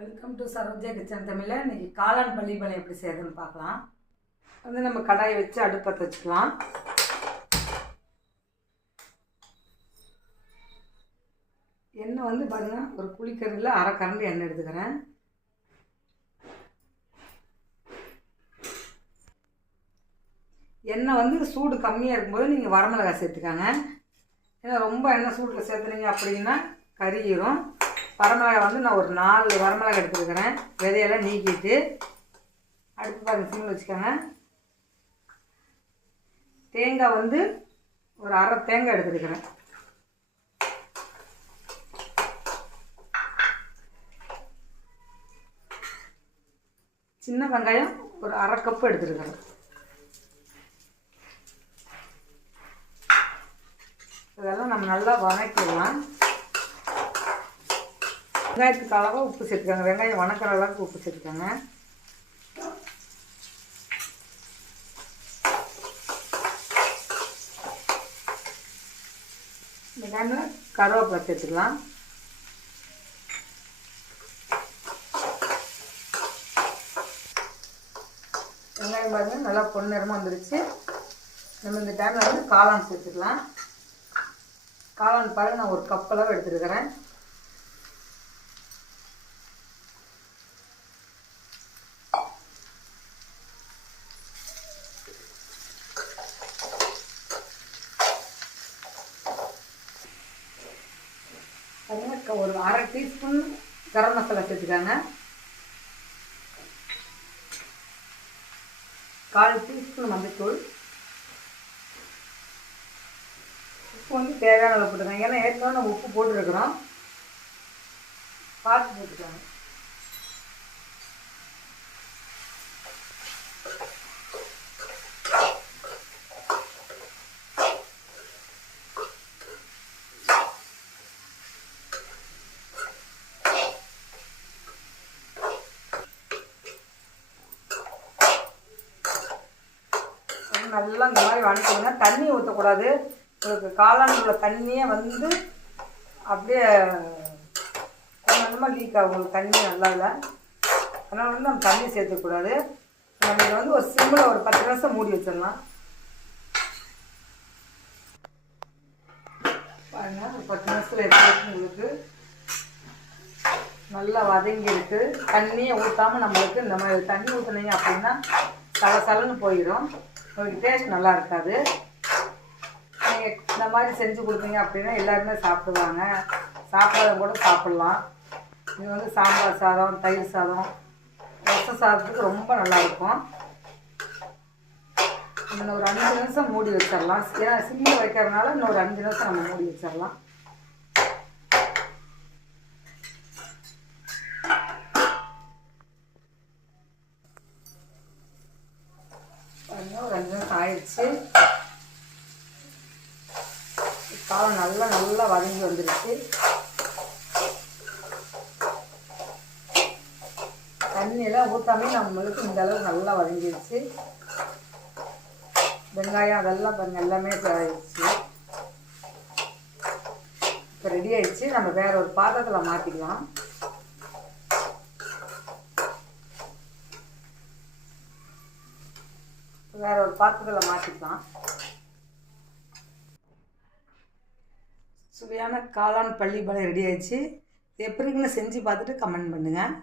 Welcome to Saroja kitchen தமிழில். இன்றைக்கி காளான் பள்ளிப்பாளையம் எப்படி செய்யறதுன்னு பார்க்கலாம். நம்ம கடாயை வச்சு அடுப்பத்தை வச்சுக்கலாம். எண்ணெய் பாருங்கள், ஒரு குழிக்கரண்டில் அரை கரண்டி எண்ணெய் எடுத்துக்கிறேன். எண்ணெய் சூடு கம்மியாக இருக்கும்போது நீங்கள் வரமிளகாய் சேர்த்துக்காங்க. ஏன்னா ரொம்ப எண்ணெய் சூட்டில் சேர்த்துனீங்க அப்படின்னா கறியிரும். வரமிளகாய் நான் ஒரு 4 வரமிளகாய் எடுத்துருக்கிறேன். விதையெல்லாம் நீக்கிட்டு அடுப்பு பாருங்க சிம்மில் வச்சுக்கோங்க. தேங்காய் ஒரு அரை தேங்காய் எடுத்துருக்கிறேன். சின்ன வெங்காயம் ஒரு அரை கப்பு எடுத்துருக்கிறேன். இதெல்லாம் நம்ம நல்லா வதக்கிடலாம். வெங்காயத்துக்கு அளவாக உப்பு சேர்த்துக்காங்க. வெங்காயம் வணக்கிற அளவுக்கு உப்பு சேர்த்துக்காங்க. இந்த டைமில் கருவேப்பிலை சேர்த்துக்கலாம். வெங்காயம் பாருங்கள் நல்லா பொன்னிறமாக வந்துடுச்சு. நம்ம இந்த டைமில் காளான் சேர்த்துக்கலாம். காளான் பாருங்கள் நான் ஒரு கப்பளவு எடுத்துருக்கிறேன். ஒரு அரை டீஸ்பூன் கரம் மசாலா சேர்த்துக்காங்க. 1/4 டீஸ்பூன் மஞ்சத்தூள். உப்பு தேவையான அளவு போட்டுக்காங்க. ஏன்னா ஏற்கனவே நம்ம உப்பு போட்டுருக்குறோம், பார்த்து போட்டுக்காங்க. நல்லா இந்த மாதிரி வதக்கிடுங்க. தண்ணி ஊற்றக்கூடாது. உங்களுக்கு காளான் உள்ள தண்ணியே அப்படியே கொஞ்சமாக லீக் ஆகும். உங்களுக்கு தண்ணி நல்லா இல்லை, அதனால் நம்ம தண்ணி சேர்த்துக்கூடாது. நம்ம இதை ஒரு சிம்மில் ஒரு 10 நிமிஷம் மூடி வச்சிடலாம். பாருங்கள், ஒரு 10 நிமிஷத்தில் எடுத்து உங்களுக்கு நல்லா வதங்கிருக்கு. தண்ணியை ஊற்றாமல் நம்மளுக்கு இந்த மாதிரி தண்ணி ஊற்றுனீங்க அப்படின்னா சலசலன்னு போயிடும். உங்களுக்கு டேஸ்ட் நல்லா இருக்காது. நீங்கள் இந்த மாதிரி செஞ்சு கொடுத்தீங்க அப்படின்னா எல்லாருமே சாப்பிடுவாங்க. சாப்பிடாதவங்க கூட சாப்பிட்லாம். இது சாம்பார் சாதம், தயிர் சாதம், ரச சாதத்துக்கு ரொம்ப நல்லாயிருக்கும். இன்னும் ஒரு 5 நிமிஷம் மூடி வச்சிடலாம். ஏன்னா சிம்மில் வைக்கிறதுனால இன்னும் ஒரு 5 நிமிஷம் நம்ம மூடி வச்சிடலாம். ஒரு 5 நிமிஷம் ஆயிடுச்சு. காளான் நல்லா வதங்கி வந்துடுச்சு. தண்ணியெல்லாம் ஊற்றாமே நம்மளுக்கு இந்த அளவு நல்லா வதங்கிடுச்சு. வெங்காயம் அதெல்லாம் பாருங்கள் எல்லாமே ஆயிடுச்சு. இப்போ ரெடி ஆயிடுச்சு. நம்ம வேற ஒரு பாத்திரத்தில் மாற்றிக்கலாம். வேற ஒரு பாத்திரத்தில் மாற்றிக்கலாம். சுவையான காளான் பள்ளிப்பாளையம் ரெடி ஆயிடுச்சு. எப்படின்னு செஞ்சு பார்த்துட்டு கமெண்ட் பண்ணுங்கள்.